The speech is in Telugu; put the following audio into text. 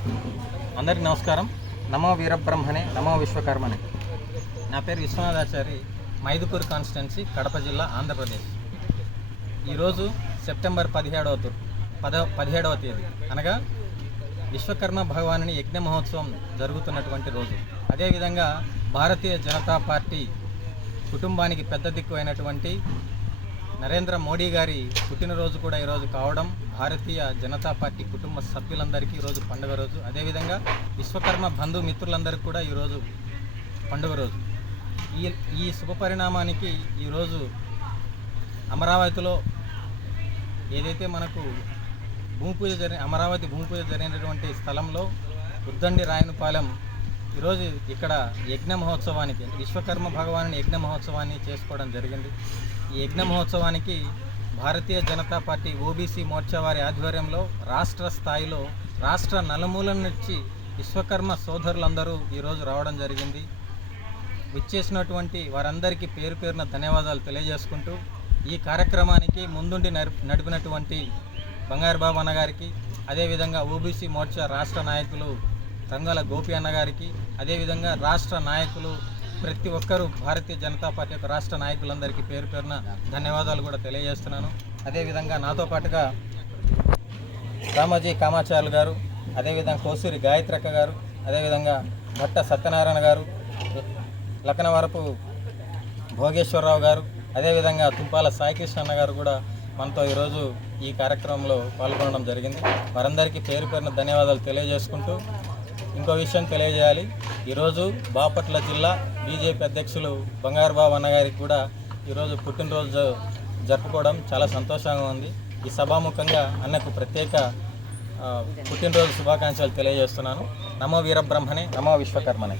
అందరికి నమస్కారం. నమో వీరబ్రహ్మనే నమో విశ్వకర్మనే. నా పేరు విశ్వనాథాచారి మైదుకూరు కాన్స్టిట్యున్సీ కడప జిల్లా ఆంధ్రప్రదేశ్. ఈరోజు సెప్టెంబర్ పదిహేడవ తు పద పదిహేడవ తేదీ. అనగా విశ్వకర్మ భగవానుని యజ్ఞ మహోత్సవం జరుగుతున్నటువంటి రోజు. అదేవిధంగా భారతీయ జనతా పార్టీ కుటుంబానికి పెద్ద దిక్కు అయినటువంటి నరేంద్ర మోడీ గారి పుట్టినరోజు కూడా ఈరోజు కావడం భారతీయ జనతా పార్టీ కుటుంబ సభ్యులందరికీ ఈరోజు పండుగ రోజు. అదేవిధంగా విశ్వకర్మ బంధుమిత్రులందరికీ కూడా ఈరోజు పండుగ రోజు. ఈ ఈ శుభ పరిణామానికి ఈరోజు అమరావతిలో ఏదైతే మనకు భూమి పూజ జరి అమరావతి భూమి పూజ జరిగినటువంటి స్థలంలో ఉద్దండి రాయనపాలెం ఈరోజు ఇక్కడ యజ్ఞ మహోత్సవానికి విశ్వకర్మ భగవాను యజ్ఞ మహోత్సవాన్ని చేసుకోవడం జరిగింది. ఈ యజ్ఞ మహోత్సవానికి భారతీయ జనతా పార్టీ ఓబీసీ మోర్చా వారి ఆధ్వర్యంలో రాష్ట్ర స్థాయిలో రాష్ట్ర నలుమూలల నుంచి విశ్వకర్మ సోదరులందరూ ఈరోజు రావడం జరిగింది. విచ్చేసినటువంటి వారందరికీ పేరు పేరున ధన్యవాదాలు తెలియజేసుకుంటూ ఈ కార్యక్రమానికి ముందుండి నడిపి నడిపినటువంటి బంగారు బాబు అన్నగారికి అదేవిధంగా ఓబీసీ మోర్చా రాష్ట్ర నాయకులు రంగాల గోపి అన్నగారికి అదేవిధంగా రాష్ట్ర నాయకులు ప్రతి ఒక్కరూ భారతీయ జనతా పార్టీ యొక్క రాష్ట్ర నాయకులందరికీ పేరు పేరున ధన్యవాదాలు కూడా తెలియజేస్తున్నాను. అదేవిధంగా నాతో పాటుగా రామాజీ కామాచార్యులు గారు అదేవిధంగా కోసూరి గాయత్రక్క గారు అదేవిధంగా భట్ట సత్యనారాయణ గారు లక్నవరపు భోగేశ్వరరావు గారు అదేవిధంగా తుంపాల సాయికృష్ణ అన్న గారు కూడా మనతో ఈరోజు ఈ కార్యక్రమంలో పాల్గొనడం జరిగింది. వారందరికీ పేరు పేరున ధన్యవాదాలు తెలియజేసుకుంటూ ఇంకో విషయం తెలియజేయాలి. ఈరోజు బాపట్ల జిల్లా బీజేపీ అధ్యక్షులు బంగారు బాబు అన్నగారికి కూడా ఈరోజు పుట్టినరోజు జరుపుకోవడం చాలా సంతోషంగా ఉంది. ఈ సభాముఖంగా అన్నకు ప్రత్యేక పుట్టినరోజు శుభాకాంక్షలు తెలియజేస్తున్నాను. నమో వీరబ్రహ్మణే నమో విశ్వకర్మనే